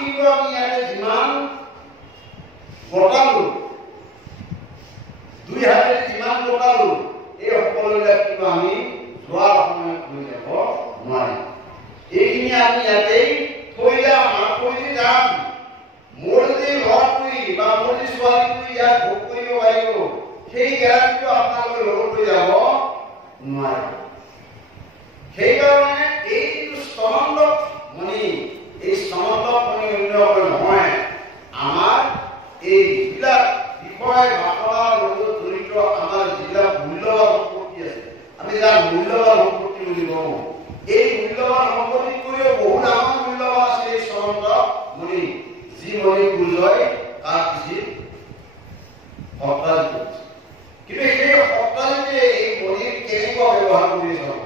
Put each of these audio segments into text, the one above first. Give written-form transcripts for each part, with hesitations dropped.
কিন্তু আমি ইয়াতে যিমান বটালো 2 হাতে যিমান বটালো এই সকলোবিলাক কিন্তু আমি যোৱাৰ সময়ত লৈ যাব নোৱাৰিম। এইখিনি আমি ইয়াতেই থৈ যাম আৰু থৈ যাম। মোৰ যদি ল'ৰাটোৱে বা মোৰ যদি ছোৱালীটোৱে ইয়াত ভোগ কৰিব পাৰিব সেই গেৰাণ্টিটো আপোনালোকে লগত লৈ যাব নোৱাৰে। সেইকাৰণে এইটো স্তনন্দক মণি, এই স্তনন্দক মণি অন্য নহয়, আমাৰ এই যিবিলাক বিষয় বাতৰাৰ লগত জড়িত আমাৰ যিবিলাক মূল্যৱান সম্পত্তি আছে, আমি যাক মূল্যৱান সম্পত্তি বুলি কওঁ, এই মূল্যৱান সম্পত্তিতকৈও বহুত ডাঙৰ মূল্যৱান আছে এই স্তনন্দক মণি, যি মণি কুঞ্জই কাক দিছিল? সপ্তাহিত। কিন্তু সেই সপ্তাহিতে এই মণিৰ কেনেকুৱা ব্যৱহাৰ কৰি চাব।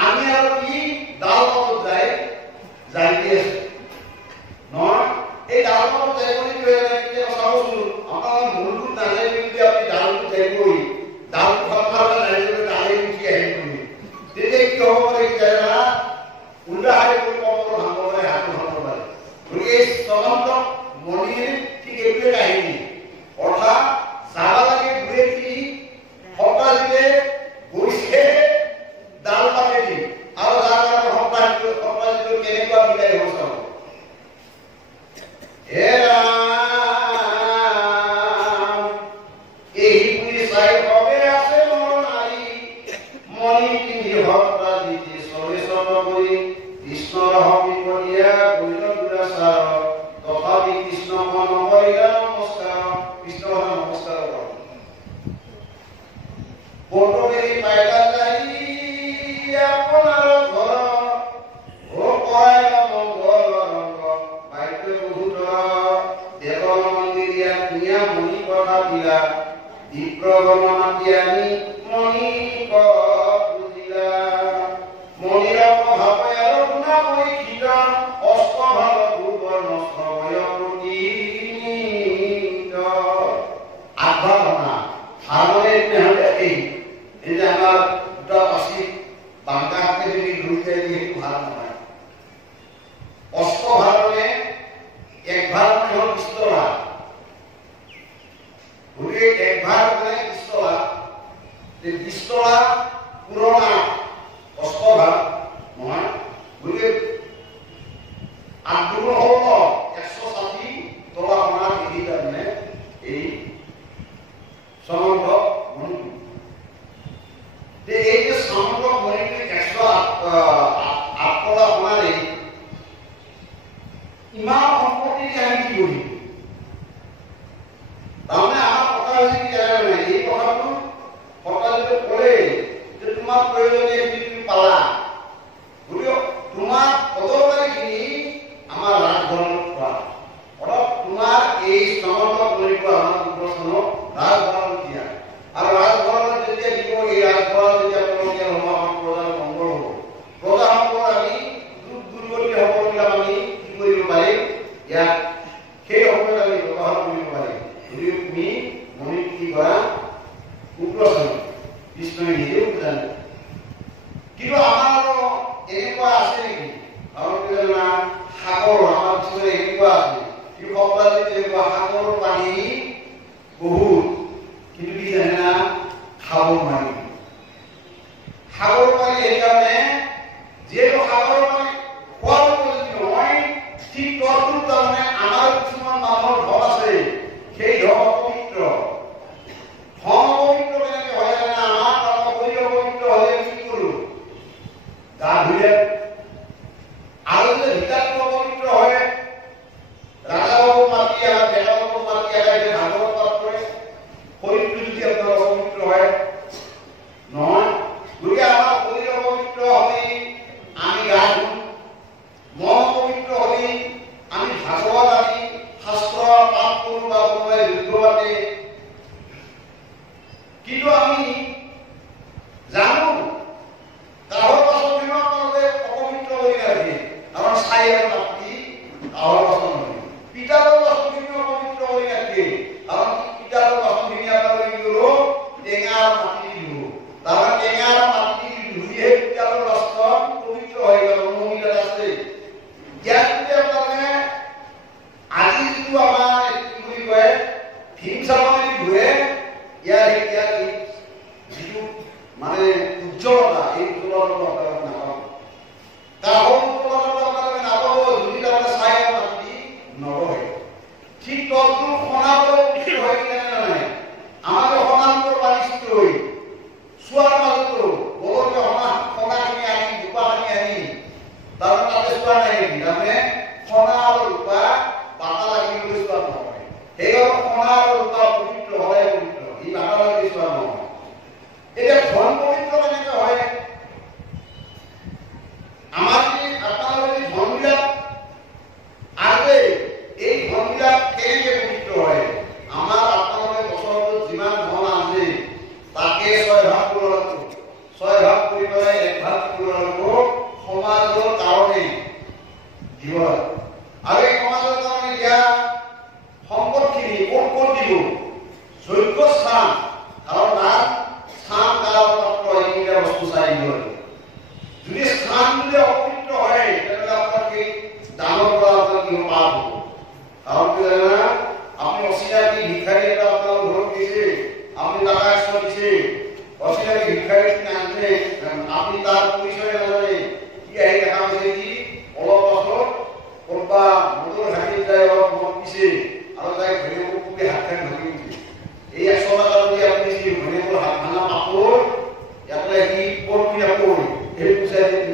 আমি আৰু কি পটবেৰী পাইলা যাই আপোনাৰ ঘৰ ও কৰাই মংগল ৰংগ বাইত বহুত দেৱল মন্দিৰ ইয়াত ধুনীয়া মণি কথা দিলা বিপ্ৰগমন জ্ঞানী মণি বুজিলা মণিৰ প্ৰভাৱে আৰু গুণা পৰীক্ষিত অষ্টভাৱ পূৰ্বৰ নষ্ট ভয় প্ৰতিনিত আভাৱনা ভাৱনে নহ'লে এই যে আমাৰ দুটা পাচি বাংলা হাতে যদি ঘূৰিতে দিয়ে ভাল নহয় অষ্টভাৱনে এক ভাৱ হ'ল পিস্তলা ঘূৰি এক ভাৱ মানে পিস্তলা যে পিস্তলা পুৰণা অষ্টভাৱ নহয় ঘূৰি আগ্ৰহ হ'ল 160 তলা অনা বিধি কাৰণে এই সমগ্ৰ মণিপুৰ এই যে সমগ্ৰ মণিপুৰ 108 তলা অনাৰে ইমান সম্পত্তি আমি কি কৰিম তাৰমানে আমাৰ কথা হৈছে কি জানে এই কথাটো কথাটো ক'লে যে তোমাৰ প্ৰয়োজনীয় তুমি পালা বুলিও তোমাৰ অদৰকাৰীখিনি আমাৰ ৰাজভৱনত পোৱা অলপ তোমাৰ এই সমগ্ৰ মণিপুৰ আমাৰ উদ্দেশ্যক ৰাজভৱনত দিয়া আৰু ৰাজভৱনত যেতিয়া দিব এই ৰাজভৱন যেতিয়া তেওঁলোকে হ'ব আমাৰ প্ৰজাৰ মংগল হ'ব প্ৰজাসকল আমি দুৰ্গতি সকলবিলাক আমি কি কৰিব পাৰিম ইয়াত সেই সময়ত আমি ব্যৱহাৰ কৰিব পাৰিম যদি তুমি মণিত কি কৰা উগ্ৰচন কৃষ্ণই নিজেও জানে কিন্তু আমাৰ এনেকুৱা আছে নেকি কাৰণ সাগৰ আমাৰ কিছুমানে এনেকুৱা আছে কিন্তু সকলোৱে তেনেকুৱা সাগৰৰ পানী বহুত কিন্তু কি জানে না খাব নোৱাৰি সাগৰৰ পানী সেইকাৰণে যিহেতু সাগৰৰ পানী খোৱাৰ উপযোগী নহয় ঠিক তৰটোৰ তাৰমানে আমাৰ কিছুমান মানুহৰ ধন আছে সেই ধন অপবিত্ৰ ধন অপবিত্ৰ কেনেকে হয় জানে আমাৰ ধন অপবিত্ৰ হ'লে কি কৰোঁ গা ধুলে আৰু যে ভিতৰটো অপবিত্ৰ হয় ৰাজাবাবু মাতি আহে বেটাবাবু মাতি আহে যে ভাগৱত পাঠ কৰে শৰীৰটো যদি আপোনাৰ অপবিত্ৰ হয় নহয় গতিকে আমাৰ শৰীৰ অপবিত্ৰ হ'লে আমি গা ধুম মন পবিত্ৰ হ'লে আমি ভাগৱত আদি শাস্ত্ৰ পাঠ কৰোঁ বা কোনোবাই যুদ্ধ পাতে কিন্তু আমি জানো কাহৰ পাছত আপোনালোকে অপবিত্ৰ হৈ ৰাখে কাৰণ চাই আৰু মাতৃ কাহৰ পাছত নহয় পিতাৰৰ পাছত অপবিত্ৰ হৈ ৰাখে কাৰণ পিতাৰৰ পাছত আপোনালোকে কি কৰিব টেঙা আৰু মাটি দিব তাৰমানে টেঙা আৰু মাটি ধুইহে পিতাৰৰ পাছত পবিত্ৰ হৈ গ'ল মহিলা আছে ইয়াত যদি আপোনালোকে আজি যিটো আমাৰ কি বুলি কয় ভীম চাবনে ধুৱে ইয়াৰ যিটো মানে উজ্জ্বলতা এই উজ্জ্বলতা আপোনালোকে নাপাব কাহৰ উজ্জ্বলতা আপোনালোকে নাপাব যদি তাৰমানে চাই মাটি নৰহে ঠিক তলটো সনাবলৈ উচিত হয় কি নাই আমাকে সনান্তৰ পাৰিছিত হৈ চোৱাৰ মাজতো বলকে সনাখিনি আনি দুপাখিনি আনি তাৰমানে তাতে চোৱা নাই নেকি তাৰমানে সনা আৰু ৰূপা বাটা লাগিবলৈ চোৱা নহয় সেইকাৰণে সনা আৰু ৰূপা পবিত্ৰ হয় পবিত্ৰ এই বাটা লাগি চোৱা নহয় এতিয়া ধন পবিত্ৰ কেনেকৈ হয় আমাৰ যদি আপোনালোকে ধনবিলাক আছে এই ধনবিলাক কেনেকৈ পবিত্ৰ হয় আমাৰ আপোনালোকে বছৰটোত যিমান ধন আছে তাকে 6 ভাগ কৰিব লাগিব 6 ভাগ কৰি পেলাই 1 ভাগ কৰিব লাগিব সমাজৰ কাৰণে দিব আৰু এই সমাজৰ কাৰণে দিয়া সম্পদখিনি ক'ত দিব যোগ্য স্থান কাৰণ তাত স্থান কাল পাত্ৰ এইকেইটা বস্তু চাই দিব যদি স্থান যদি অপবিত্ৰ হয় তেনেহ'লে আপোনাৰ সেই দানৰ পৰা আপোনাৰ কি পাপ হ'ব কাৰণ কি জানে না আপুনি অচিনাকি ভিক্ষাৰী এটা আপোনাৰ ঘৰত দিছে আপুনি টাকা এক্সট্ৰা দিছে অচিনাকি ভিক্ষাৰী নাজানে আপুনি তাৰ পৰিচয় নাজানে কি আহি দেখা হৈছে কি অলপ পাছত ক'ৰবা মদৰ ঘাটিত যায় অলপ মদ পিছে আৰু তাই ঘৈণীয়েকক খুবেই হাতখন ভাঙি উঠে এই 100 টকা যদি আপুনি যদি ঘৈণীয়েকৰ হাত ভাঙা পাপৰ ইয়াতে কি পৰকি নকৰি এই পুচাই দিব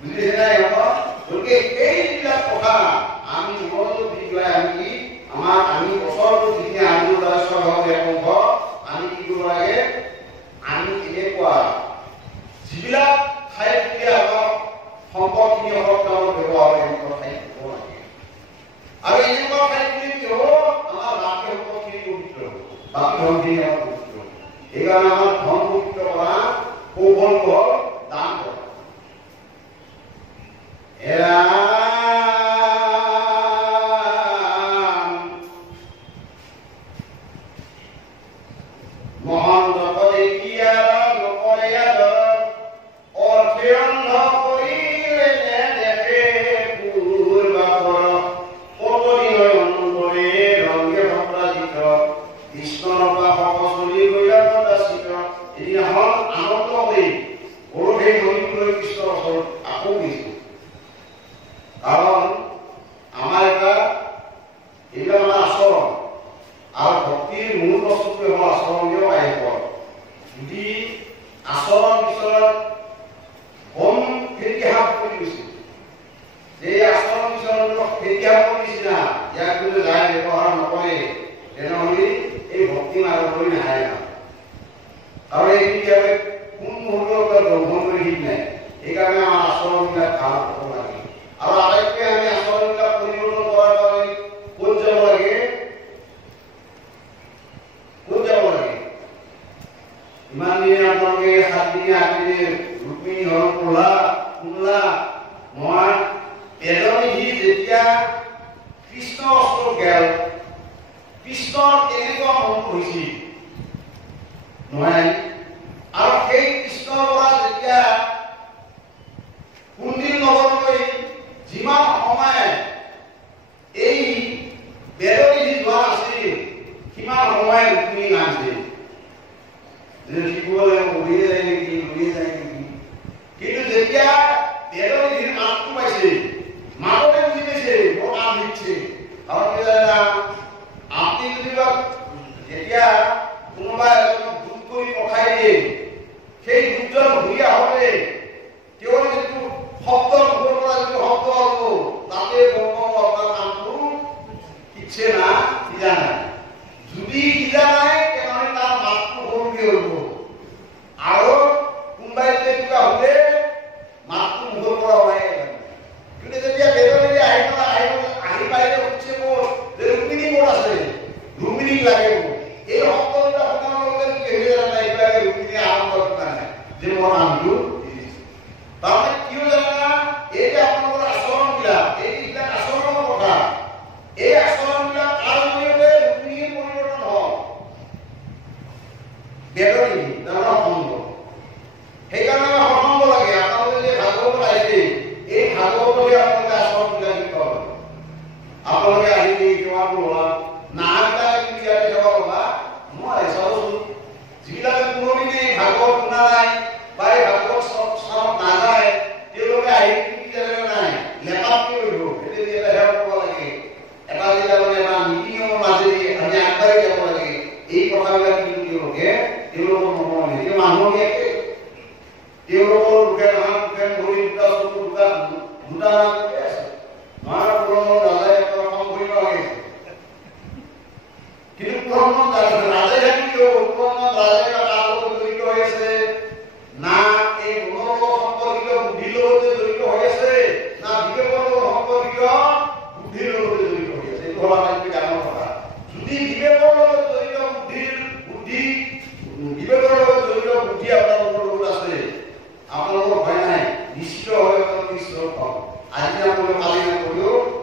বুজিছে নাই গতিকে এইবিলাক কথা আমি মনোযোগ দি পেলাই আমি বছৰটো যিখিনি আমি আমি কি কৰিব লাগে আমি এনেকুৱা যিবিলাক ঠাইত আমাৰ সম্পদখিনি অলপ ব্যৱহাৰ এনেকুৱা ঠাইত হ'ব লাগে আৰু এনেকুৱা ঠাইত কি হ'ব আমাৰ বাকী সম্পদখিনি পবিত্ৰ হ'ব বাকী ধনখিনি আমাৰ পবিত্ৰ হ'ব সেইকাৰণে আমাৰ ধন পবিত্ৰ কৰা কৌশল হ'ল দান কৰা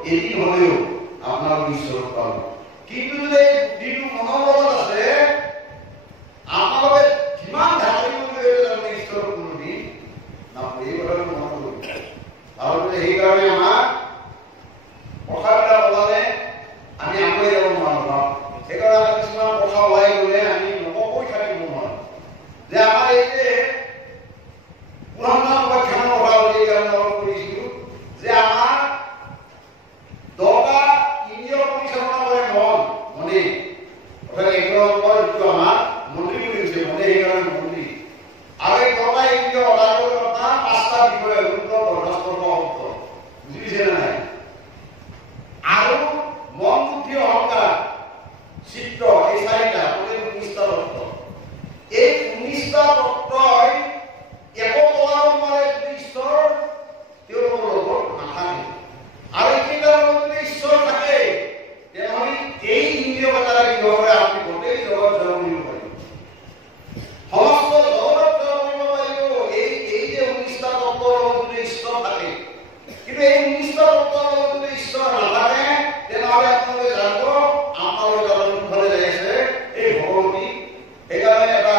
এদিন হলেও আপনাৰ ঈশ্বৰ পাবেন কিন্তু যদি দিনু মনোবল তত্ত্বই একতলাৰে ঈশ্বৰ তেওঁলোকৰ লগত নাথাকে আৰু এইকাৰণে যদি ঈশ্বৰ থাকে তেনেহ'লে এই ইন্দ্ৰিয়তাৰে কি হয় আপুনি গোটেই জগত জয় কৰিব পাৰিব সমস্ত জগতত জয় কৰিব পাৰিব এই যে 19টা তত্ত্বৰ যদি ঈশ্বৰ থাকে কিন্তু এই 19টা তত্ত্বৰ যদি ঈশ্বৰ নাথাকে তেনেহ'লে আপোনালোকে জানিব আপোনালোকে কোনফালে যাই আছে এই ভগৱতী সেইকাৰণে এটা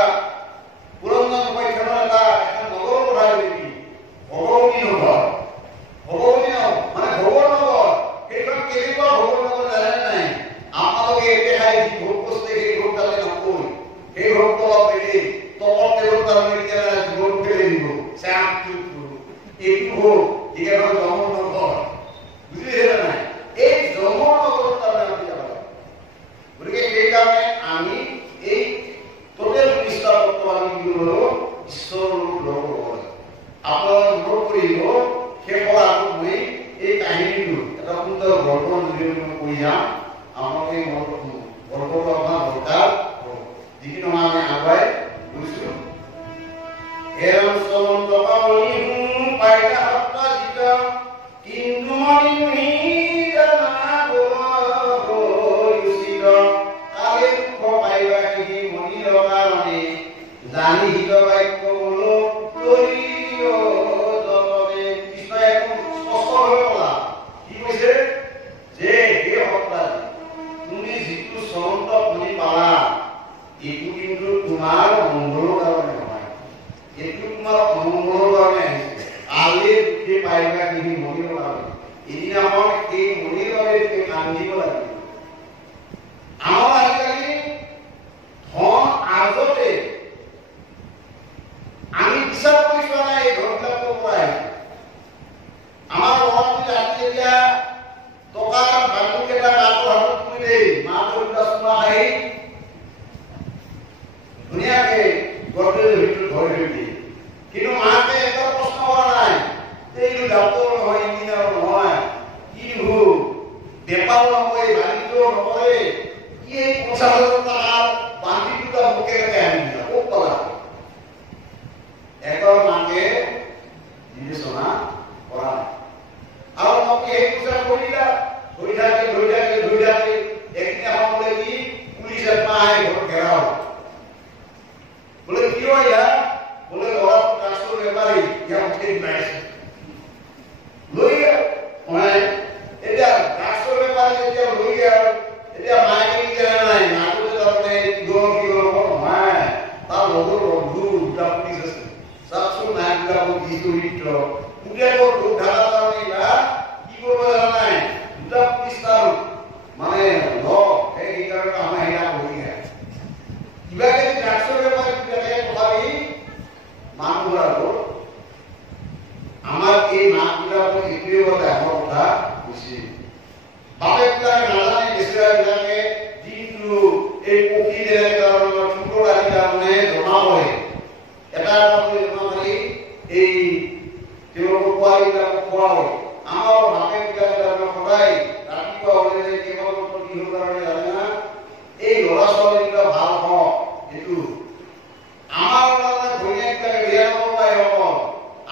পুৰঞ্জন উপাখ্যানৰ এটা নগৰ কথা কি ভগৱতী নগৰ ভগৱতী মানে ভগৱ নগৰ সেইখন কেনেকুৱা ভগৱ নগৰ জানে নাই আপোনালোকে একেঠাই যি ভোগ বস্তুৱে সেই ভোগ তাতে নকৰি সেই ভোগটো অলপ পেলি তলত তেলত তাৰমানে এতিয়া ভোগ পেলি দিব চামটো এইটো ভোগ এইখন জমৰ নগৰ বুজিছে নাই এই জমৰ নগৰত তাৰমানে আমি যাব লাগে গতিকে সেইকাৰণে আমি এই টোটেল নিষ্ঠা বৰ্তমান কি হলো ঈশ্বৰ লগ হ'ব আপোনালোকে মনত কৰিব শেষৰ আগত মই এই কাহিনীটো এটা সুন্দৰ গল্পৰ জৰিয়তে মই কৈ যাম আপোনালোকে গল্পটো আপোনাৰ দৰকাৰ যিখিনি আমি আগুৱাই গৈছো হেৰম চলন্ত পাৱনি পাইতা সত্তা জিত কিন্তু মনি জানা গৈছিল কালে দুখ পাইবা কি মনি লগাৰণে জানি হিত বাক্য বোলো তৰিও জগতে কৃষ্ণই স্পষ্ট হৈ ক'লা কি কৈছে যে হে সত্তা তুমি যিটো চলন্ত পানী পালা এইটো কিন্তু তোমাৰ মংগলৰ কাৰণে নহয় এইটো তোমাৰ অমংগলৰ কাৰণে আহিছে কালি দুখে পাইবা কি মনিৰ কাৰণে এদিনাখন এই মনিৰ বাবে তুমি কান্দিব লাগিব আমাৰ আজিকালি ধন আৰ্জতে আমি বিশ্বাস কৰিছো নাই এই ধনবিলাকৰ পৰা আমাৰ ল'ৰাটো ৰাতি এতিয়া টকাৰ বান্ধুকেইটা কাপোৰ হাতত তুলি দেই মা দেউতা চোৱা আহি ধুনীয়াকে গডৰেজৰ ভিতৰত ভৰাই থৈ দিয়ে কিন্তু মাকে এটা প্ৰশ্ন কৰা নাই যে এইটো ডাক্তৰ নহয় ইঞ্জিনিয়াৰ নহয় কি হ'ল বেপাৰ নকৰে বাণিজ্য নকৰে কি এই 50,000 টকাৰ বান্ধি দুটা মোকে আনি দিলা ক'ত পালা একৰ মাকে বিবেচনা কৰা আৰু মাকে এই পইচা কৰিলা ধৰি থাকে একদিনা সময় কি পুলিচ আহে ঘৰত ঘেৰাও বোলে কি হয় ইয়াৰ বোলে ল'ৰা ট্ৰান্সফাৰ বেপাৰী ইয়াৰ উঠি নাইছে লৈ মই এতিয়া ট্ৰান্সফাৰ বেপাৰী যেতিয়া লৈ এতিয়া মায়ে কি কৰা নাই মাকে তাৰমানে কি নহয় তাৰ লগৰ বন্ধু দুটা পুলিচ আছে চাওকচোন নায়কবিলাকৰ কি চৰিত্ৰ পুতেকৰ দুখ ঢাকা তাৰমানে ইয়াৰ কি কৰিব জানা নাই দুটা পুলিচ তাৰ মানে সেইকাৰণে আমাৰ সেয়া বহি যায় কিবাকে ট্ৰান্সফাৰ বেপাৰী কিবাকে তথাপি মানুহবিলাকৰ আমাৰ এই মাকবিলাকৰ এইটোৱে বৰ ডাঙৰ কথা হৈছে বাপেকবিলাকে নাজানে বেছিভাগবিলাকে দিনটো এই পক্ষী দেৰে কাৰণে ঠুকৰ আহি তাৰমানে জমা কৰে এটা জমা কৰি এই তেওঁলোকৰ পোৱালীবিলাকক খোৱা হয় আমাৰ বাপেকবিলাকে তাৰমানে সদায় ৰাতিপুৱা হ'লে কেৱল কিহৰ কাৰণে জানে না এই ল'ৰা ছোৱালীবিলাক ভাল হওক এইটো আমাৰ কাৰণে ঘৈণীয়েকবিলাকে বেয়া নকৰিব পাৰে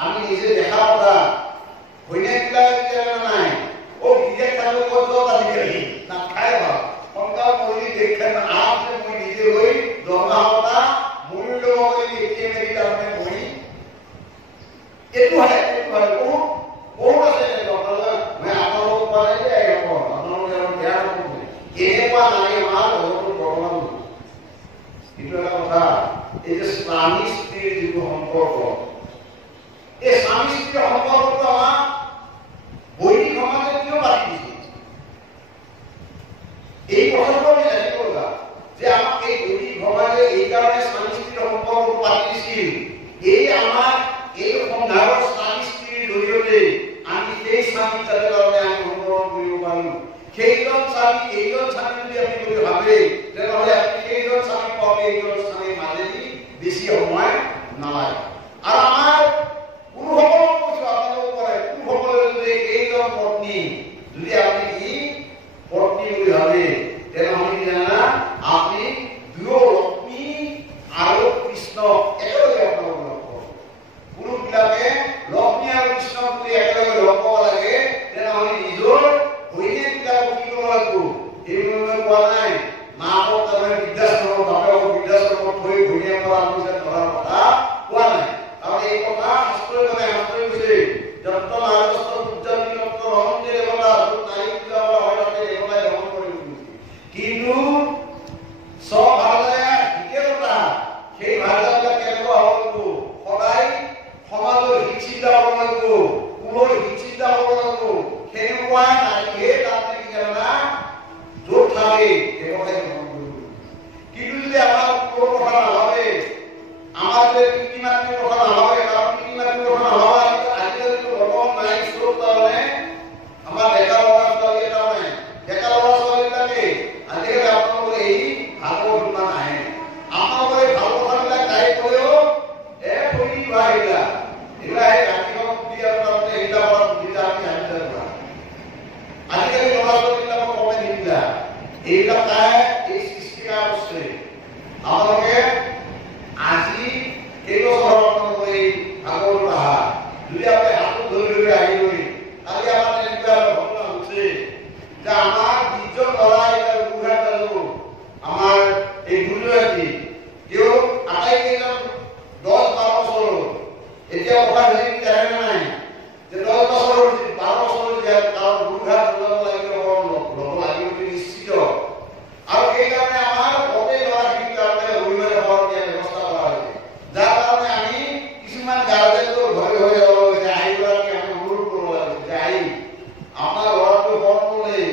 আমি নিজে দেখা কথা ঘৈণীয়েকবিলাকে নাই গিৰিয়েক খালে ক'ত আজিকালি নাখাই ভাল সোনকাল মৰি দেখে আৰামছে মই নিজে গৈ দৰমহা কথা মূল্য কৰি এতিয়া মেলি তাৰমানে মই এইটো হয় বহুত আছে মই আপোনালোকক পাৰে যে আপোনালোকে বেয়া নকৰিব এনেকুৱা নাই আমাৰ ঘৰটো বৰ্তমান এইটো এটা কথা এই যে স্বামী স্ত্ৰীৰ যিটো সম্পৰ্ক এই স্বামী স্ত্ৰীৰ সম্পৰ্কটো আমাৰ বৈদিক সমাজে কিয় পাতি দিছে এই কথাটো আমি জানিব লগা যে আমাক এই বৈদিক সমাজে এইকাৰণে স্বামী স্ত্ৰীৰ সম্পৰ্কটো পাতি দিছিল এই আমাৰ এই সংঘাৰৰ স্বামী স্ত্ৰীৰ জৰিয়তে আমি সেই স্বামী যাতে আমি অনুসৰণ কৰিব পাৰোঁ সেইজন স্বামী এইজন স্বামী যদি আপুনি যদি ভাবে তেনেহ'লে আপুনি সেইজন স্বামী পাবে এইজন স্বামীৰ মাজেদি বেছি সময় নালাগে আৰু আমাৰ পুৰুষসকলক কৈছো আপোনালোকক কয় পুৰুষসকলে যদি এইজন পত্নী যদি আপুনি কি পত্নী বুলি ভাবে তেনেহ'লে কি জানা আপুনি দুয়ো লক্ষ্মী আৰু কৃষ্ণ একেলগে আপোনালোকে লগ পাব। পুৰুষবিলাকে লক্ষ্মী আৰু কৃষ্ণক যদি একেলগে লগ পাব লাগে তেনেহ'লে নিজৰ ঘৈণীয়েকবিলাকক কি কৰিব লাগিব? এইবোৰ কোৱা নাই মাকক তাৰমানে বৃদ্ধাশ্ৰমত বাপেকক বৃদ্ধাশ্ৰমত থৈ ঘৈণীয়েকৰ আলোচনা ধৰাৰ কথা কোৱা নাই। কাৰণ এই কথা শাস্ত্ৰই কৈছে যত নাৰদস্ত পূজ্য বিনক্ত ৰহন্তে দেৱতা য'ত নাৰী পূজা কৰা হয় তাতে দেৱতাই ৰহণ কৰিব। কিন্তু চব ভালে ঠিকে কথা সেই ভাষাবিলাক কেনেকুৱা হ'ব লাগিব? সদায় সমাজৰ হিত চিন্তা হ'ব লাগিব, কুলৰ হিত চিন্তা হ'ব লাগিব। সেনেকুৱা নাৰীহে তাত নেকি জানা য'ত থাকে দেৱতাই গ্ৰহণ কৰিব। কিন্তু যদি আমাৰ কুলৰ কথা নাভাবে, আমাৰ যে পিতৃ মাতৃৰ কথা নাভাবে, কাৰণ পিতৃ মাতৃৰ কথা নাভাবা আজিকালিতো বৰ্তমান নাই চব তাৰমানে আমাৰ ডেকা ল'ৰা ছোৱালী তাৰমানে ডেকা ল'ৰা ছোৱালীবিলাকে আজিকালি আপোনালোকৰ এই ভাগৱত শুনা নাহে। আপোনালোকৰ এই ভাল কথাবিলাক গাই ক'লেও কৰি লোৱা এইবিলাক ৰাতিপুৱা বুদ্ধি আৰু তাৰমানে এইবিলাক কৰা বুদ্ধিতা আমি জানিব পৰা। আজিকালি ল'ৰা ছোৱালীবিলাকক কমে নিদিলা এইবিলাক তাই এই সৃষ্টিকা বস্তু আপোনালোকে আজি কেইবছৰ আপোনালোকৰ এই ভাগৱত পঢ়া যদি আপুনি হাতত ধৰি ধৰি আহি লৈ কালি আমাৰ এনেকুৱা ঘটনা হৈছে যে আমাৰ ২০জন ল'ৰা এতিয়া বুঢ়া যালো আমাৰ এই গুৰুজী তেওঁ আটাইকেইজন ১০-১২ বছৰ এতিয়া কথা হেৰি জানে নাই যে ১০ বছৰ ১২ বছৰ কাৰণ বুঢ়া যাব লাগিব ল'ব লাগিব নিশ্চিত। আৰু সেইকাৰণে আমাৰ গোটেই ল'ৰাখিনিক তাৰমানে ৰবিবাৰে ঘৰ দিয়াৰ ব্যৱস্থা কৰা হৈছে, যাৰ কাৰণে আমি কিছুমান গাৰ্জেনৰ ঘৰে ঘৰে যাব লাগিছে আহিবৰাকে আমি অনুৰোধ কৰিব লাগিছে যে আহি আপোনাৰ ল'ৰাটো ঘৰ ল'লে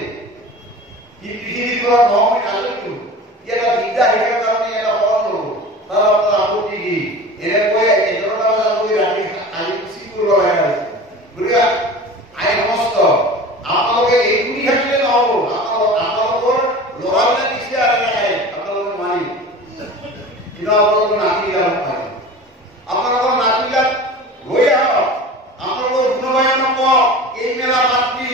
সি পৃথিৱীৰ পৰা ৯ মিনিট আজৰিটো এটা বিদ্যা শিকাৰ কাৰণে এটা শৰণ ল'ব তাৰ আপোনাৰ আপত্তি কি? এনেকৈ ১১টা বজাত গৈ ৰাতি আজি চিকুৰ লগাই আছে। গতিকে আই সমস্ত আপোনালোকে এই শুনি থাকিলে নহ'ব, আপোনালোকৰ ল'ৰাবিলাক পিছে আহে আপোনালোকে মানি কিন্তু আপোনালোকৰ নাতিবিলাক পায়। আপোনালোকৰ নাতিবিলাক লৈ আহক, আপোনালোকৰ গুণবায়নক কওক এই মেলা মাতৃ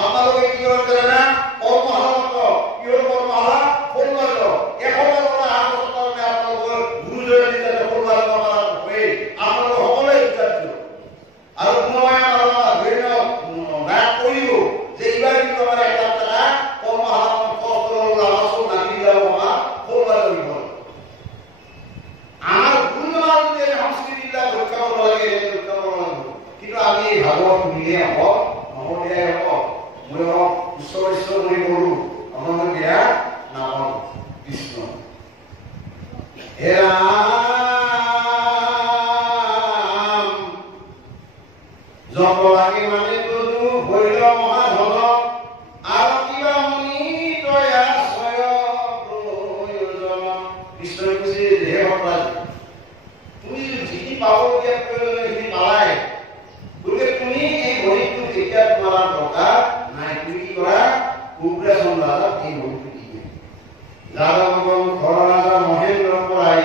আপোনালোকে কি কৰে জানে কৰ্মশালা কওক। কিহৰ কৰ্মশালা? সৰুবাৰ ১০০ৰ পৰা ৮ বছৰ কাৰণে আপোনালোকৰ গুৰুজনে যাতে সৰুবাৰ হয়ে আপোনালোকৰ সকলোৱে বিচাৰিছো আৰু গুণবায়ন নায়ক কৰিব যে এইবাৰ কিন্তু আমাৰ ১ লাখ টকা কৰ্মশালা আমাৰ চব নাতিবিলাক আমাৰ সৰুবাৰ কৰিব। আমাৰ গুৰুজনাৰ যদি সংস্কৃতিবিলাক ৰক্ষা কৰিব লাগে ৰক্ষা কৰিব লাগিব। কিন্তু আমি এই ভাগৱত শুনিলে হওক নহ'লে হওক মই হওক ঈশ্বৰ ঈশ্বৰ বুলি কৰোঁ আপোনালোকে বেয়া নাপাওঁ। কৃষ্ণ হে ৰাম যত লাগে মানে তদু ভৈৰ মহাধন আৰু কিবা মনি তয়া স্বয় প্ৰয়োজন। কৃষ্ণই কৈছে হে ভক্তৰাজ তুমি যিখিনি পাবলগীয়া প্ৰয়োজন সেইখিনি পালাই, গতিকে তুমি এই ভৰিটো যেতিয়া তোমাৰ দৰকাৰ নাই তুমি কি কৰা উগ্ৰাসন ৰাজাক এই ভৰিটো দি দিয়া। যাদৱ ঘৰ ৰাজা মহেন্দ্ৰ পৰাই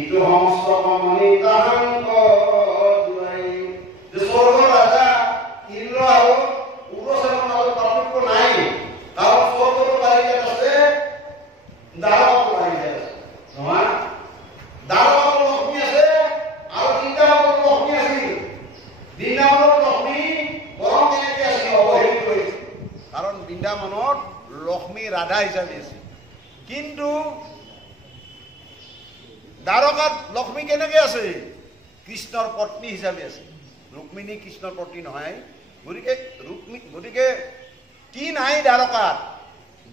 ইটো সমস্ত মনি তাহাংক জুৱাই। যে স্বৰ্গৰ ৰাজা ইন্দ্ৰ আৰু উগ্ৰসেনৰ মাজত পাৰ্থক্য নাই, কাৰণ স্বৰ্গৰ পাৰিজাত আছে দানৱৰ পাৰিজাত আছে নহয়। দানৱৰ লক্ষ্মী আছে আৰু বৃন্দাবনৰ লক্ষ্মী আছিল। বৃন্দাবনৰ লক্ষ্মী বৰং কেনেকে আছিল অৱহেলিত হৈছিল, কাৰণ বৃন্দাবনত লক্ষ্মী ৰাধা হিচাপে আছিল। কিন্তু দ্বাৰকাত লক্ষ্মী কেনেকে আছে? কৃষ্ণৰ পত্নী হিচাপে আছে। ৰুক্মিণী কৃষ্ণৰ পত্নী নহয়। গতিকে কি নাই দ্বাৰকাত?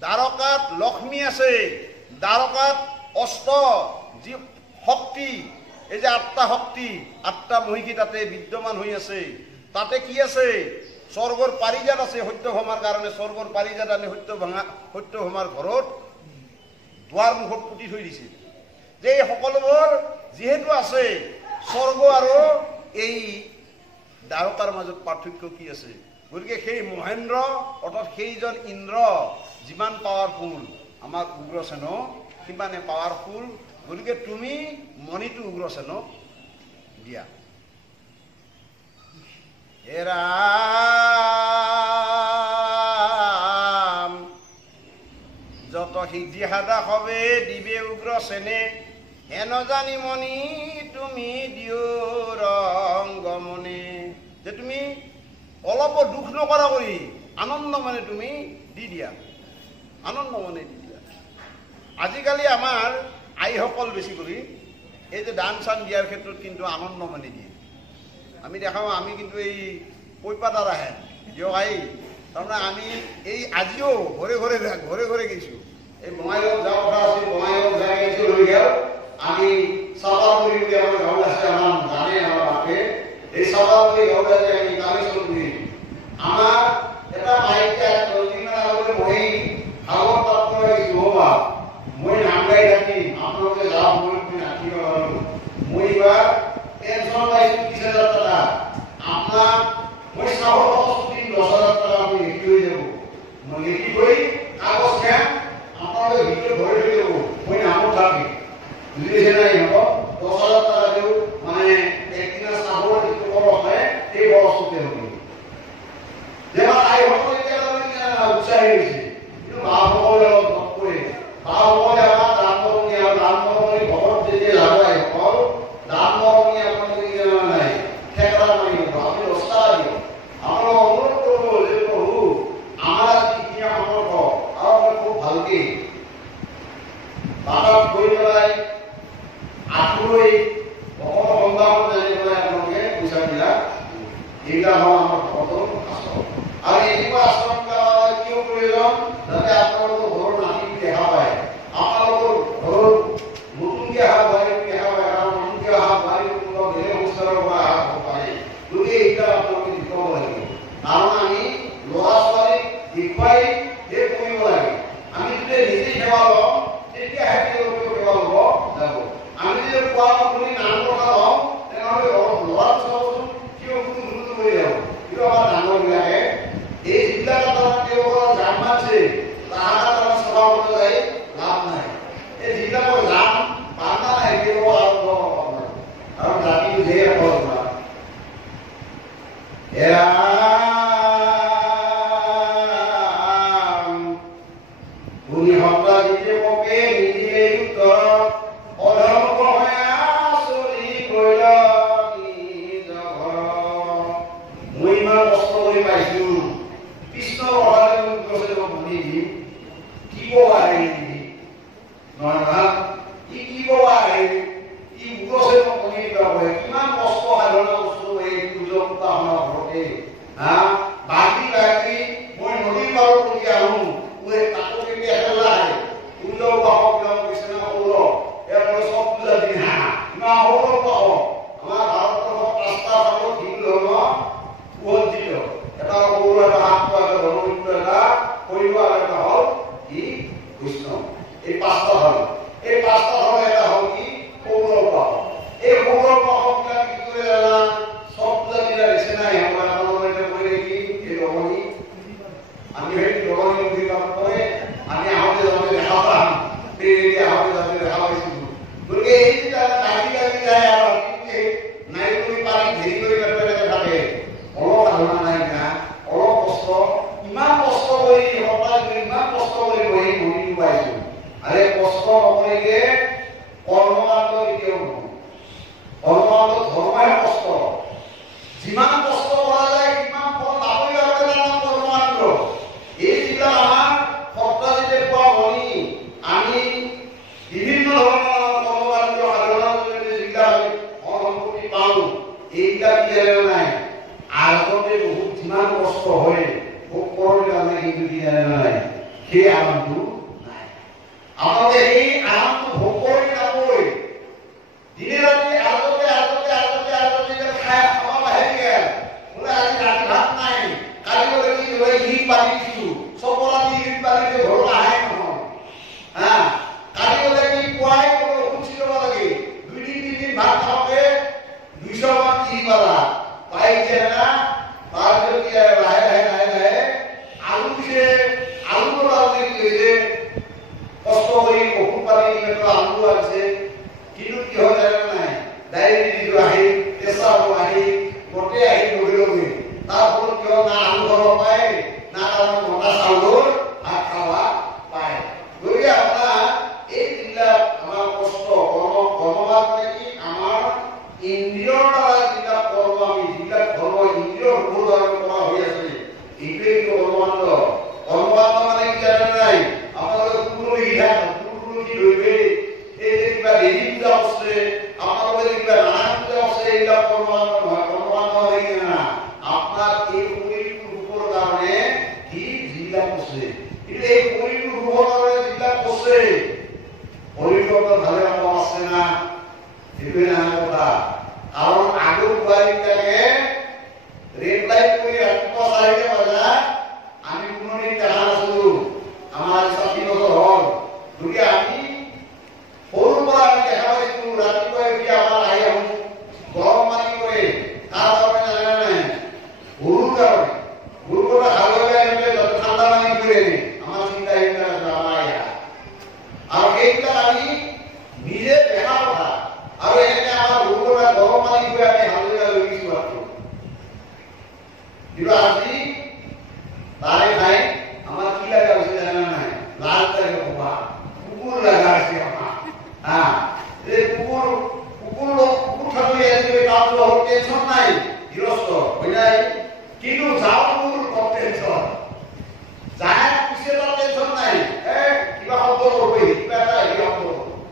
দ্বাৰকাত লক্ষ্মী আছে, দ্বাৰকাত অষ্ট যি শক্তি এই যে ৮টা শক্তি ৮টা মহিষী তাতে বিদ্যমান হৈ আছে। তাতে কি আছে? স্বৰ্গৰ পাৰিজাত আছে সত্যভামাৰ কাৰণে। স্বৰ্গৰ পাৰিজাত আনি সত্যভামাৰ ঘৰত দুৱাৰ মুখত পুতি থৈ দিছে যে এই সকলোবোৰ যিহেতু আছে স্বৰ্গ আৰু এই দ্বাৰকাৰ মাজত পাৰ্থক্য কি আছে? গতিকে সেই মহেন্দ্ৰ অৰ্থাৎ সেইজন ইন্দ্ৰ যিমান পাৱাৰফুল আমাৰ উগ্ৰসেন সিমানে পাৱাৰফুল। গতিকে তুমি মণিটো উগ্ৰসেনক দিয়া। হে ৰাম যত সিদ্ধি সাধা হবে দিবে উগ্ৰসেনে হেন জানি মনি তুমি দিও ৰংগমনি, যে তুমি অলপ দুখ নকৰা কৰি আনন্দ মানে তুমি দি দিয়া, আনন্দ মানে দি দিয়া। আজিকালি আমাৰ আইসকল বেছি কৰি এই যে দান চান দিয়াৰ ক্ষেত্ৰত কিন্তু আনন্দ মানে দিয়ে। আমি দেখাওঁ, আমি কিন্তু এই কৈপাতাৰ আহে দিয়ক আই, তাৰমানে আমি এই আজিও ঘৰে ঘৰে গৈছোঁ। এই বঙাইগাঁও যোৱা কথা আছিল, বঙাইগাঁও যাই গৈছোঁ লৈ গেল। আমি চাপাগুৰি বুলি আমাৰ গাঁও আছে, আমাৰ জানে আমাৰ বাপে, এই চাপাগুৰি গাঁৱত যে আমি কামেশ্বৰ গুৰি আমাৰ এটা মাইকীয়া 10 দিনমান আগতে বহি আগত তাত নহবা মই নাম গাই থাকিম, আপোনালোকে যাওক, মই নাচিব পাৰোঁ। মই এইবাৰ পেঞ্চন পাইছোঁ 30,000 টকা, আপোনাক মই চাউল 10,000 টকা আমি লিখি লৈ যাব। মই লিখি গৈ কাগজ খাম, আপোনালোকে ভিতৰত ধৰি লৈ যাব, মই নামত থাকিম। বুজিছে নাই? সিহঁতক 10,000 টকা দিওঁ, মানে একদিনা চাউলৰ যিটো খৰচ হয় সেই খৰচটোতে হ'ব। যেন আইসকল এতিয়া উৎসাহী হৈছে, কিন্তু বাপসকলে অলপ ধপ কৰে। বাপসকলে আমাৰ দান বৰঙণি আৰু দান বৰঙণি ঘৰত যেতিয়া যাব আইসকল, দান বৰঙণি আপোনালোকে কি জানা নাই? ঠেকেৰা মাৰি দিব, আপুনি 10 টকা দিয়ক। আপোনালোক অনুৰোধ কৰিব যে প্ৰভু আমাৰ যিখিনি সামৰ্থ আৰু আমি খুব ভালকে বাটত গৈ পেলাই আঁঠুলৈ ভকত সংগ্ৰামত জানি পেলাই আপোনালোকে পইচাবিলাক এইবিলাক হ'ল আমাৰ ভকতৰ আশ্ৰম। আৰু এনেকুৱা আশ্ৰমবিলাক কিয় প্ৰয়োজন? যাতে আপোনালোকৰ ঘৰৰ নাতি দেখা পায়, আপোনালোকৰ ঘৰৰ নতুনকৈ অহা বোৱাৰীক দেখা পায়, কাৰণ নতুনকৈ অহা বোৱাৰী কোনোবা বেলেগ সংস্থাৰৰ পৰা অহা হ'ব পাৰে। গতিকে এইবিলাক আপোনালোকে দেখুৱাব লাগিব। কাৰণ আমি ল'ৰা ছোৱালীক দেখুৱাই সেই কৰিব লাগে। আমি যদি নিজে সেৱা লওঁ তেতিয়াহে তেওঁলোকে সেৱা ল'ব যাব। আমি যদি কোৱা শুনি নাম কথা লওঁ তেনেহ'লে ল'ৰা চাবচোন কিয় শুনি কৰি যাব। কিন্তু আমাৰ ডাঙৰবিলাকে এই যিবিলাক তেওঁলোকৰ জান আছে তাহাঁতৰ সেৱা কৰিব যায় লাভ নাই। এই যিবিলাকৰ জান বান্ধা নাই তেওঁলোকৰ আৰম্ভ আৰু জাতি ধেৰ আপোনাৰ শুনি সপ্তাহ যিটো পকে নিদিলে উত্তৰ অধৰ্ম চলি গল মই ইমান কষ্ট কৰি পাইছো কৃষ্ণ ভনি দিম কি আহে নহয় কি আহে ই উগছে মই কিমান কষ্ট সাধনা কষ্ট এই পূজা আমাৰ ঘৰতে বাকী মই নদীৰ পাৰত কৰি আহো তাকো কেতিয়া খেলাই পূজা বাহক কৃষ্ণ সৌৰ এবাৰ চব পূজা দিন ইমান সৌৰ পাহক আমাৰ ভাৰতবৰ্ষত 5টা ভাগত হিন্দু ধৰ্ম উজ্জিত। এটা সৌৰ, এটা সাতটা, এটা ধৰ্মহিন্দু, এটা শৈৱ আৰু এটা হ'ল কি বৈষ্ণৱ। এই 5টা ধৰ্ম, এই 5টা ধৰ্ম এটা হ'ল কি সৌৰ পাহক। এই সৌৰ পাহকবিলাক কি কৰে জানা? চব পূজাবিলাক দিছে নাই আপোনালোকে কৰে কি এই ৰমণী আমি সেই ৰমণী নদীৰ কাম কৰে আমি আহোঁতে যাওঁতে দেখা পাম আহোঁতে যাওঁতে দেখা পাইছিলোঁ। গতিকে এই যেতিয়া কাটি যায় আৰু নাই কৰি পাৰি ধেৰি কৰি পেলাই থাকে অলপ সাধনা নাই না অলপ কষ্ট, ইমান কষ্ট কৰি সপ্তাহ ইমান কষ্ট কৰি বহি নদীটো পাইছোঁ। আৰে কষ্ট নকৰিলে কৰ্মকাণ্ড কেতিয়াও নহয়। কৰ্মকাণ্ড ধৰ্মহে কষ্ট, যিমান কষ্ট কৰা যায় সিমান ফল পাবই নাম কৰ্মকাণ্ড। এই যিবিলাক আমাৰ সপ্তাহ যেতিয়া পোৱা মনি আমি বিভিন্ন ধৰণৰ কৰ্মকাণ্ড সাধনাৰ জৰিয়তে যিবিলাক সম্পত্তি পাওঁ এইবিলাক দিয়া নাই। আগতে বহুত যিমান কষ্ট হয় ভোগ কৰোঁতে আমি কিন্তু দিয়া নাই, সেই আৰামটো নাই। আপোনালোকে এই আৰামটো ভোগ কৰি নাপাবই। দিনে ৰাতি আগতে খাই খাব বাহিৰে বোলে আজি ৰাতি ভাত নাই, কালি বোলে কি হিট পাতিছো চপৰাতি হিট পাতিলে ঘৰত আহে নহয়। কালি বোলে কি পুৱাই উঠি ল'ব লাগে, 2-3 দিন ভাত খাওঁতে 200 মান কি পালা পাইছে না। তাৰপিছত কি লাহে আলু দিছে, আলু কি হৈছে কষ্ট কৰি ইন্দ্ৰিয়ৰ দ্বাৰা যিবিলাক কৰ্ম আমি যিবিলাক ধৰ্ম ইন্দ্ৰিয়ৰ ৰূপৰ দ্বাৰা কৰা হৈ আছে এইটোৱে কৰ্মকাণ্ড। কৰ্মকাণ্ড মানে কি জানে নাই? আপোনালোকে কোনো লিখা কোনো কি ধৰিবে এই যে কিবা দেৱী পূজা আছে আপোনালোকে কিবা নানা পূজা আছে এইবিলাক কৰ্মকাণ্ড নহয়। কৰ্মকাণ্ড মানে কি জানা? আপনাৰ এই শৰীৰটোৰ ৰূপৰ কাৰণে কি যিবিলাক আছে কিন্তু এই শৰীৰটোৰ ৰূপৰ কাৰণে যিবিলাক আছে শৰীৰটো ভালে আছে না এইটোৱে নানা কথা। কাৰণ আগৰ পোৱালীবিলাকে ৰেড লাইট কৰি ৰাতিপুৱা 4টা বজাত আমি কোনোদিন দেখা নাছিলো। আমাৰ 60 বছৰ হ'ল গতিকে আমি সৰুৰ পৰা আমি দেখা পাইছিলো ৰাতিপুৱা উঠি আমাৰ আহি আহোঁ গৰম পানী কৰে তাৰ কাৰণে জানে নাই গৰুৰ কাৰণে গৰুৰ পৰা হালুৱাই আনিলে ঠাণ্ডা পানী কৰি আনি আমাৰ চিন্তা এইবিলাক আমাৰ ইয়াত আৰু সেইবিলাক আমি নিজে দেখা কথা আৰু এনেকৈ আমাৰ গৰুৰ পৰা গৰম পানী কৰি আমি হালুৱাই লৈ গৈছো মাত্ৰ। কিন্তু আজি তাৰে নাই আমাৰ কি লগা হৈছে জানে নাই? লাল তাৰিখ খোৱা কুকুৰ লগা হৈছে আমাৰ। এই কুকুৰ থাকলে কাম টেনশন নাই গৃহস্থ হয় নাই কিন্তু যাওঁবোৰ কম টেনশন যায় পিছে তাৰ টেনশন নাই কিবা শব্দ কৰবে কিবা এটা হেৰি হ'ব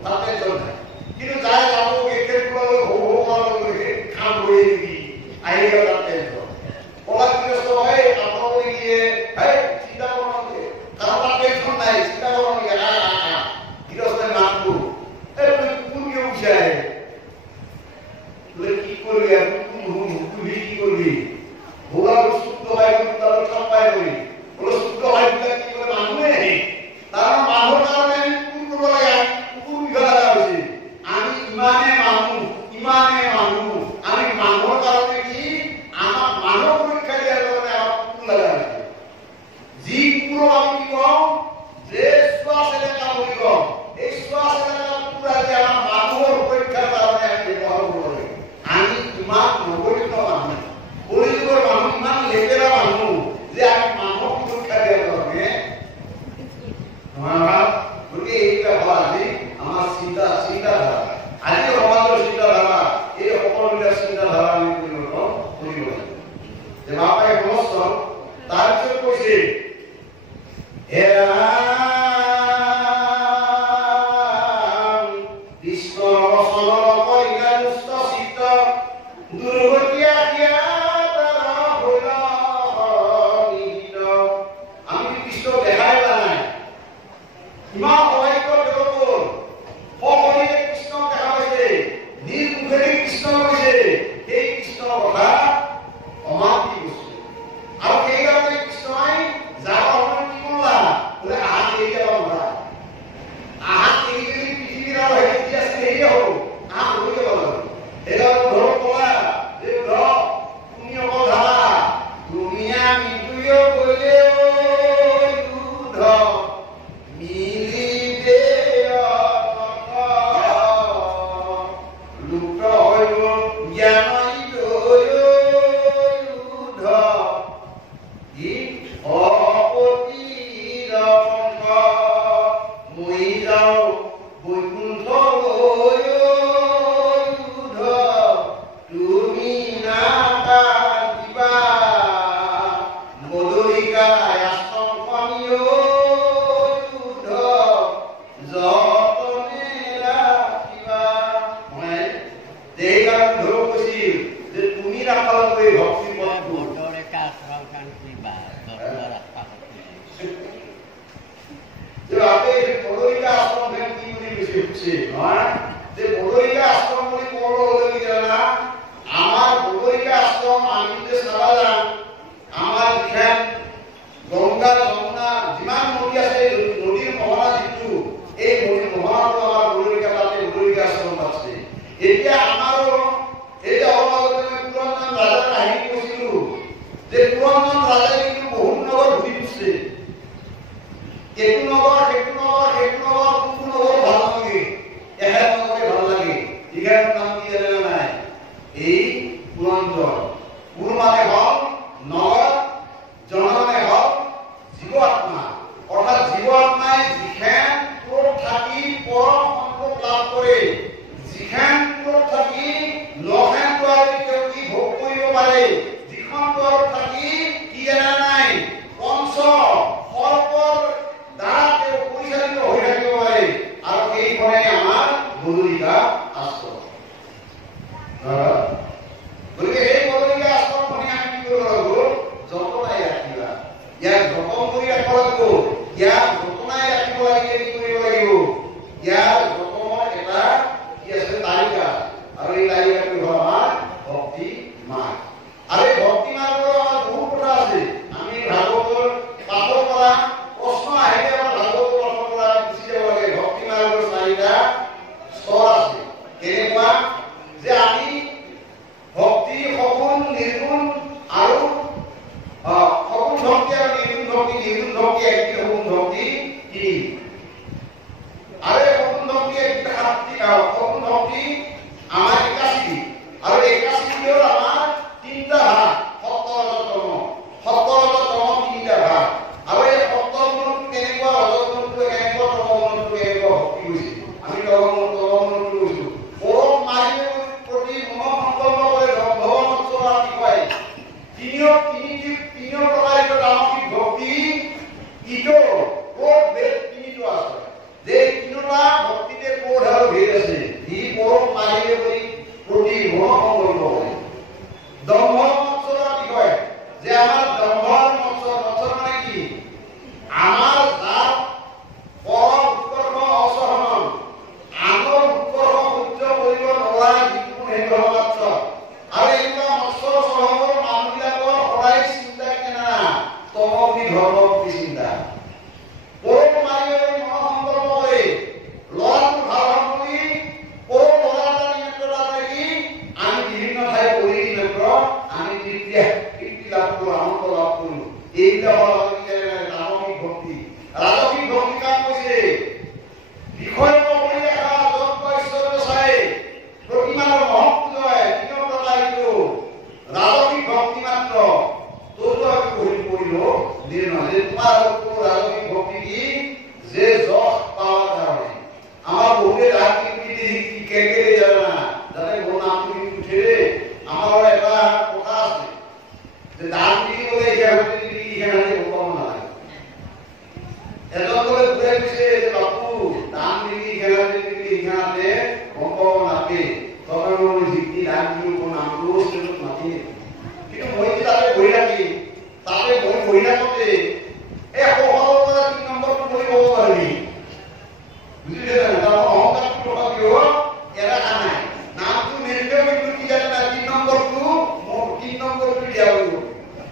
তার টেনশন নাই কিন্তু যায় যাব গেটের পুরো হো হো করে কাম করে দিবি আই গেল তার টেনশন ওলা গৃহস্থ হয় আপনাদের গিয়ে চিন্তা করবে তার টেনশন নাই চিন্তা করবে গৃহস্থের নামটো কুকুর কেউ উঠায় কি করবি কি করবি ভোলা শুদ্ধ হয় তার খাপাই করি বলে শুদ্ধ হয় কি করে মানুষে নেই তার মানুষ কারণে আমি কুকুর করবো লাগে কুকুর বিঘা হয়েছে আমি ইমানে মানুষ আমি মানুহৰ কারণে কি আমার মানব পরীক্ষা দিয়ার কারণে আমার কুকুর লাগা হয়েছে যি কুকুর আমি কি কম যে শ্বাস এলাকা বলি কম এই শ্বাস এলাকা কুকুর আছে আমার মানুহৰ পৰীক্ষাৰ কাৰণে আমি ব্যবহাৰ কৰবো আমি ইমান নগৰিত মানুষ পৰিযুগৰ মানুষ ইমান লেতেৰা মানুষ যে আমি মানুহক পৰীক্ষা দিয়াৰ কাৰণে নহয় গতিকে এইবিলাক হ'ল আজি আমাৰ চিন্তাধাৰা আজি সমাজৰ চিন্তাধাৰা এই সকলোবিলাক চিন্তাধাৰা আমি পৰিৱৰ্তন কৰিব লাগিব যে বাপাই সমস্ত তাৰপিছত কৈছে আৰু এই তালিকাটো হ'ল আমাৰ ভক্তি মাৰ্গ। আৰু এই ভক্তি মাৰ্গৰ আমাৰ বহুত কথা আছে। আমি ভাগৱতৰ পাঠৰ পৰা প্ৰশ্ন আহিলে আমাৰ ভাগৱতৰ পাঠৰ পৰা গুচি যাব লাগে। ভক্তি মাৰ্গৰ 4টা স্তৰ আছে। কেনেকুৱা যে আমি ভক্তি সগুণ নিৰ্গুণ আৰু সগুণ ভক্তি আৰু নিৰ্গুণ ভক্তি, নিৰ্গুণ ভক্তি একটি, সগুণ ভক্তি 3। আৰু এই সগুণ ভক্তি একটা 7টি, সগুণ ভক্তি আমাৰ 81 আৰু 81 হ'ল আমাৰ 3টা ভাগ, সত্য ৰজ তম। সত্য ৰজ তম 3টা ভাগ। আৰু এই সত্য গুণটো কেনেকুৱা, ৰজ গুণটো কেনেকুৱা, তম গুণটো কেনেকুৱা ভক্তি হৈছে। আমি তম গুণটো কৈছো পৰম মাহিৰ প্ৰতি মনোসংকল্প কৰে ভগৱানক চলাৰ বিষয়ে তিনিও প্ৰকাৰিত তামসিক ভক্তি ইটো কোড ভেদ 3টো আছে। যে 3টা ভক্তিতে কোড আৰু ভেদ আছে। ই পৰম মাহিৰ প্ৰতি মনোসংকল্প কৰে। দম্ভ মৎসৰৰ বিষয়ে যে আমাৰ দম্ভৰ মৎসৰ মানে কি, আমাৰ যাৰ পৰ উৎকৰ্ষ অসহন, আনৰ উৎকৰ্ষ সহ্য কৰিব নোৱাৰা যিটো সেইটো মাত্ৰ। আৰু এনেকুৱা মৎসৰ স্বভাৱৰ মানুহবিলাকৰ সদায় চিন্তা কেনা তমবি ধৰ্মবি চিন্তা। পৰম মাৰিয়ে মনোসংকল্প কৰে ল'ৰাটো ভাল হম বুলি পৰম ল'ৰা এটা নিমিত্ত লাগি আমি বিভিন্ন ঠাই কৰি মাত্ৰ আমি তৃপ্তি লাভ কৰোঁ, আনন্দ লাভ কৰোঁ। এইবিলাক ৰাজসিক ভক্তি। ৰাজসিক ভক্তি কাম কৈছে বিষয় কৰি দেখা যজ্ঞ ঈশ্বৰ চাই প্ৰতিমানৰ মহৎ পূজায় বিনম্ৰতা এইটো ৰাজসিক ভক্তি মাত্ৰ। তোৰতো আমি পঢ়িব নিৰ্ণয় যে তোমাৰ ৰাজসিক ভক্তি কি যে যশ পাৱাৰ কাৰণে। আমাৰ বহুতে ৰাজনীতি কেনেকে জানে না, যাতে মোৰ নামটো উঠে। আমাৰ এটা কথা আছে যে দান দি গ'লে ইখানে গম নালাগে। এজন বোলে ঘূৰাই গৈছে যে বাপু দান দিলি ইখানে গম পাব নালাগে, তবে মই যিখিনি দান দিলো মোৰ নামটো মাতি। কিন্তু মই যে তাতে বহি থাকিম, তাতে মই বহি থাকোঁতে এই সকলৰ পৰা 3 নম্বৰটো মই ক'ব পাৰিম। বুজিলে জানো? তাৰ অহংকাৰটো কথা কিয় এৰা নাই। নামটো নিৰ্ণয় কৰিব কি জানে না, 3 নম্বৰটো মোক 3 নম্বৰটো দিয়া লাগিব।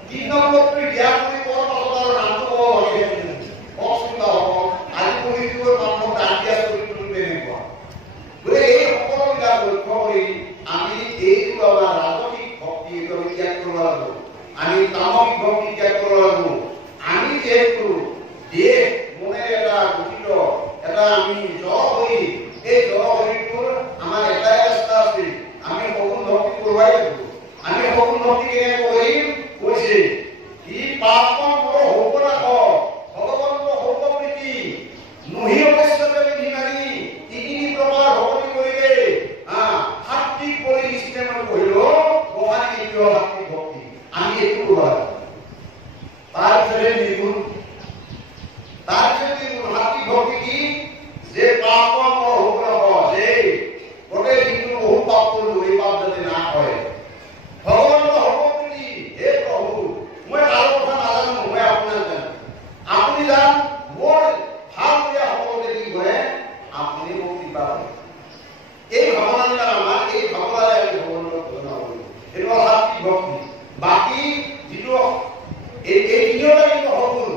3 নম্বৰটো দিয়া বুলি কোৱাৰ পাছত আৰু নামটো ক'ব লাগে। অসুবিধা হ'ব। আজি পলিটিকৰ মানুহক দান দিয়া চৰিত্ৰটো তেনেকুৱা। গতিকে এই সকলোবিলাক লক্ষ্য কৰি আমি এইটো আমাৰ ৰাজসিক ভক্তি আমি ত্যাগ কৰিব লাগিব। আমি তামসিক ভক্তি ত্যাগ কৰিব লাগিব। আমি যিহেতু দেহ মনেৰে এটা গঠিত এটা আমি জড় হৈ, এই জড় শৰীৰটোৰ আমাৰ এটাই ৰাস্তা আছে, আমি সগুণ ভক্তি কৰিবই লাগিব। আমি সগুণ ভক্তি কেনেকৈ কৰিম কৈছে ই পাপন মোৰ হ'ব ৰাখ ভগৱন্ত হ'ব প্ৰীতি নহি অৱশ্যে বিধি মানি 3 প্ৰকাৰ ভক্তি কৰিলে সাত্বিক কৰি নিচিনা কৰিলো গোহানি এইটো সাত্বিক ভক্তি। আমি এইটো কৰিব লাগিব। তাৰপিছতে নিৰ্গুণ সাত্বিক ভক্তি কি যে পাপন মোৰ হ'ব ৰাখ যে গোটেই দিনটো বহুত পাপ কৰিলো, এই পাপ যাতে না হয়। ভগৱন্ত হ'ব প্ৰীতি হে প্ৰভু মই কাৰো কথা নাজানো, মই আপোনাৰ জানো। আপুনি জান মোৰ ভাল দিয়া সকলোতে কি কৰে আপুনি মোক কৃপা কৰে। এই ভাৱনাবিলাক আমাৰ এই ভাৱনাৰে আমি ভগৱানক ঘোষণা কৰিম। এইটো সাত্বিক ভক্তি। বাকী যিটো এই 3টা কিন্তু সগুণ।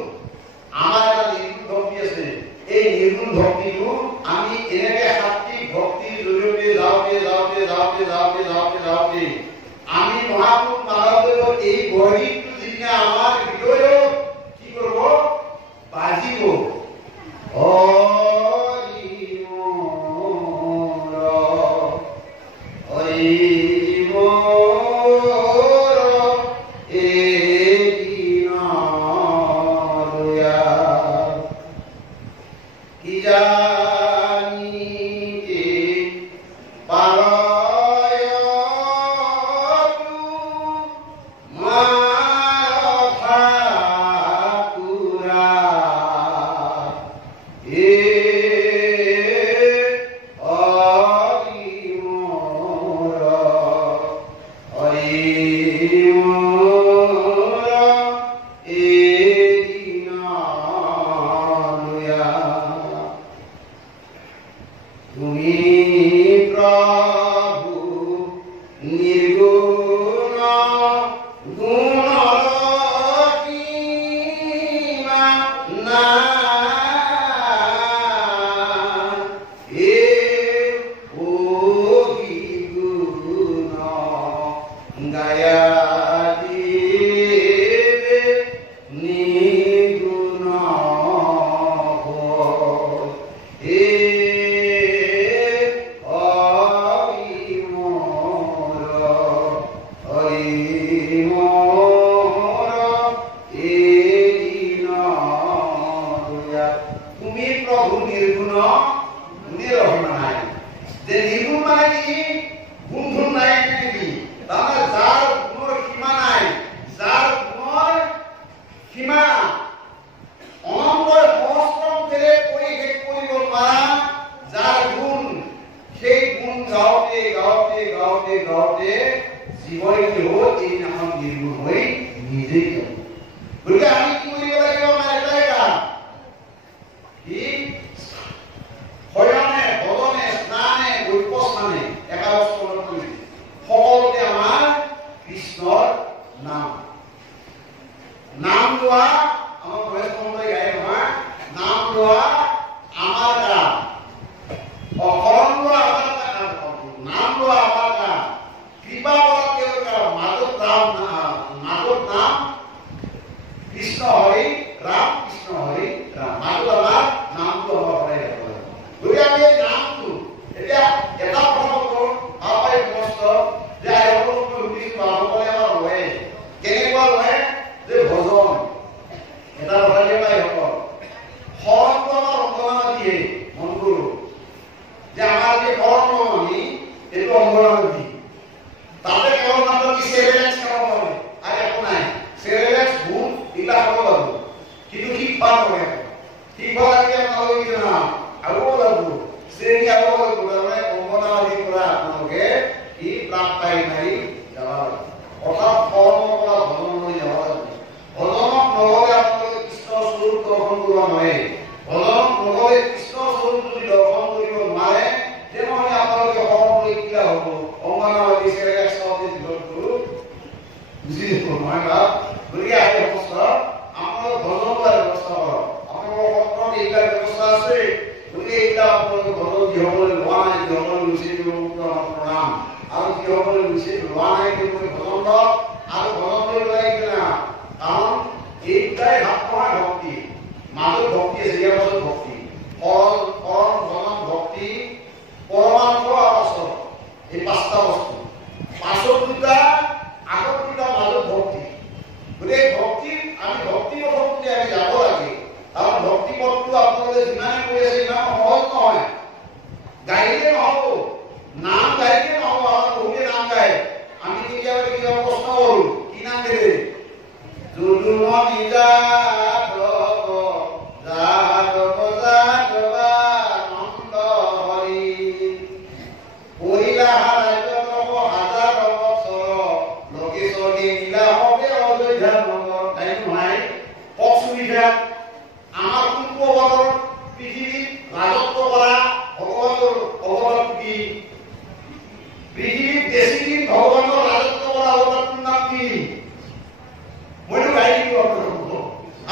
আমাৰ এটা নিৰ্গুণ ভক্তি আছে। এই নিৰ্গুণ ভক্তিটো আমি এনেকে সাত্বিক ভক্তিৰ জৰিয়তে যাওঁতে আমি মহাপুৰুষ মাধৱদেৱৰ এই বৰগীতটো যিদিনা আমাৰ হৃদয়ত কি কৰিব বাজিব। গায়া দিবে নিগুণ এ হরি মোর এ দিন দয়া। তুমি প্রভু নির্গুণ নিরহন নাই। যে নির্গুণ মানে কি? গুণ গুণ নাই নাকি? তাহলে যার গুণের সীমা নাই, যার গুণের সীমা অনন্ত সহস্রম করে কই শেষ কৰিব নোৱাৰা, যাৰ গুণ, সেই গুণ গাওঁতে গাওঁতে গাওঁতে গাওঁতে জীৱই কি হ'ব? এইদিনাখন নিৰ্গুণ হৈ নিজেই যাব। গতিকে আমি কি কৰিব লাগিব? আমাৰ এটাই কাম, কি শয়নে ভজনে স্নানে গৈপস্থানে একাদশ স্মৰণ কৰি সকলোতে আমাৰ কৃষ্ণৰ নাম লোৱা। আমাৰ বয়স কমলৈ গায় নহয়, নাম লোৱা আমাৰ কাম, শৰণ লোৱা আমাৰ কাম, নাম লোৱা আমাৰ কাম, কৃপা কৰা তেওঁৰ কাম। মাজত নাম কৃষ্ণ হৰি ৰাম, কৃষ্ণ হৰি ৰাম। মাজত আমাৰ নামটো আমাৰ সদায় ৰাখিব লাগিব। গতিকে আমি এই নামটো এতিয়া এটা প্ৰথম পাই মস্ত যে আইসকলক মই সুধিছো, আইসকলে আমাৰ লয় কেনেকুৱা লয়? যে ভজন এটা লগাই দিয়ে আইসকল, শৰণটো আমাৰ অংগনামা দিয়ে। মন কৰো যে আমাৰ যে শৰণ লওঁ আমি, এইটো অংগনামা দি তাতে কেৱল মাত্ৰ কি চেৰেলেক্স খাব পাৰে আৰু একো নাই। চেৰেলেক্স বুট এইবিলাক খাব লাগিব, কিন্তু শিক্ষা নকৰে। শিক্ষা লাগে আপোনালোকে কি জানা? আৰু লাগিব শ্ৰেণী আৰু লাগিব, তাৰমানে অংগনাবাদীৰ পৰা আপোনালোকে কি প্ৰাপ পাই মাৰি যাব লাগিব। অৰ্থাৎ কৰ্মৰ পৰা ভজনলৈ যাব লাগিব। ভজনক নগলে আপোনালোকে কৃষ্ণৰ স্বৰূপ দৰ্শন কৰিব নোৱাৰে। ভজনক নগলে কৃষ্ণৰ স্বৰূপ যদি দৰ্শন কৰিব নোৱাৰে, তেনেহ'লে আপোনালোকে শৰণলৈ কিয় হ'ব? অংগনাবাদী চেৰেলেক্স খাওঁতে জীৱনটো বুজি যাব নহয় বা। গতিকে আহি অৱস্থা আপোনালোকে ভজন লোৱাৰ ব্যৱস্থা কৰক। আপোনালোকৰ সত্ৰত এইবিলাক ব্যৱস্থা আছে। গতিকে এইবিলাক আপোনালোকে ভজন যিসকলে লোৱা নাই, যিসকলে লৈছে তেওঁলোকক প্ৰণাম, আৰু যিসকলে লৈছে লোৱা নাই তেওঁলোকে ভজন লওক। আৰু ভজন লৈ লোৱাই কিনা, কাৰণ এইটাই ভাৱ নহয় ভক্তি। মাজত ভক্তি আছে, ইয়াৰ পাছত ভক্তি, পৰম ভজন ভক্তি, পৰমাৰ্থ আৰু আচৰণ, এই পাঁচটা বস্তু। পাছত দুটা, আগত দুটা, মাজত ভক্তি। গতিকে ভক্তি আমি ভক্তি পথত আমি যাব লাগে। কাৰণ ভক্তি পথটো আপোনালোকে যিমানে কৈ আছে ইমান সহজ নহয়। গাইলে নহ'ব, নাম গাইলে নহ'ব। আমাৰ বহুতে নাম গায়, আমি কেতিয়াবা কেতিয়াবা প্ৰশ্ন কৰোঁ, কি নাম গাইলে? যদুম নিজাত যাদৱ যাদৱ নন্দ হৰি কৰিলা ৰাজ্য হাজাৰ বছৰ লোকেশ্বৰী নীলা হবে অযোধ্যা নগৰ। তাই নহয় কওক সুবিধা। আমাৰ কোনটো অৱতাৰত পৃথিৱীত ৰাজত্ব কৰা ভগৱানৰ কি? পৃথিৱীত বেছি দিন ভগৱানৰ ৰাজত্ব কৰা অৱতাৰটোৰ নাম কি? মইতো গাই দিলো আপোনালোকক,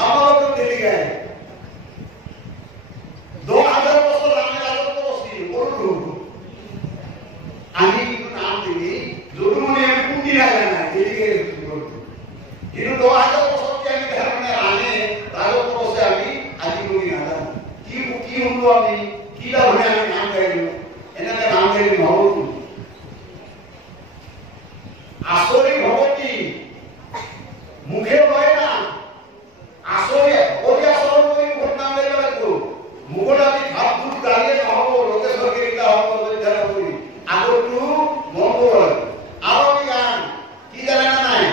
আমাৰোতো ডেলি গায়। 10,000 বছৰ আমি ৰাজত্ব কৰিছিল, কৰোঁ আমি কিন্তু নাম দিলি যদুমণি আমি কোনদিনা গায় নাই, ডেলি গাই কিন্তু 10,000 বছৰকে আমি ধৰণে আনে ৰাজত্ব কৰিছে, আমি আজি বুলি নাজানো। কি শুনো আমি, কি ধৰণে আমি নাম গাই দিওঁ, এনেকে নাম গাই নহ'ব। আচৰিত ভগৱতী মুখে কয় না, আচৰিত কৰি আচৰণ কৰি মুখত নাম গাই লাগিব। মুখত আমি ভাত ভূত গালিয়ে নহ'ব, লোকেশ্বৰ কেইটা হ'ব অযোধ্যা নগৰী। আগতো মন কৰিব লাগিব। আৰু আমি গান কি জানে না নাই?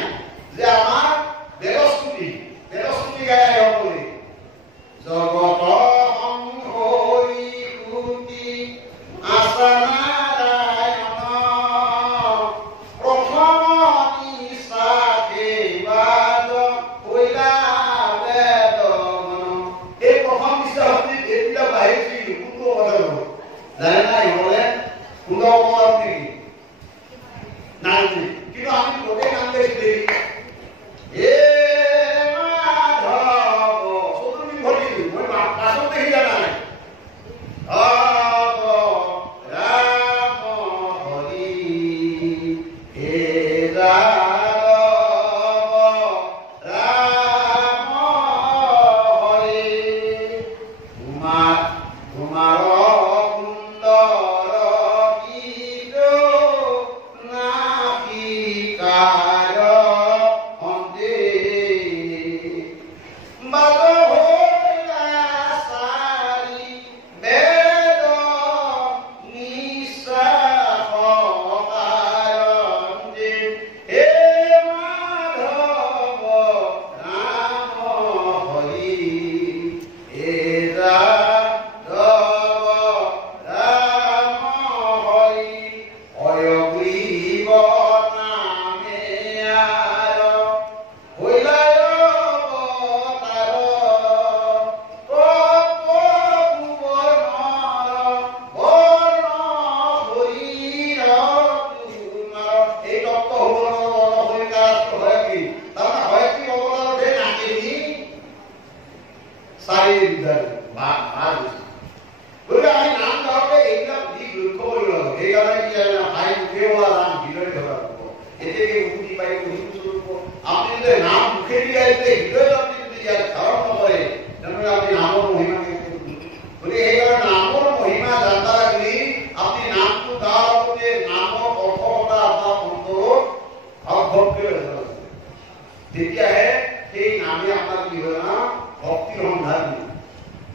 তেতিয়াহে সেই নামে আমাৰ কি হয় না ভক্তিৰ সন্ধান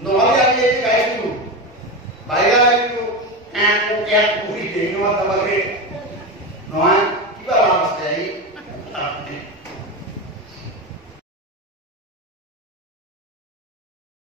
নহ'লে আমি এই গাইছো বাহিৰা গাইছো কেট পুহি দেই নহয় কিবা লাভ আছে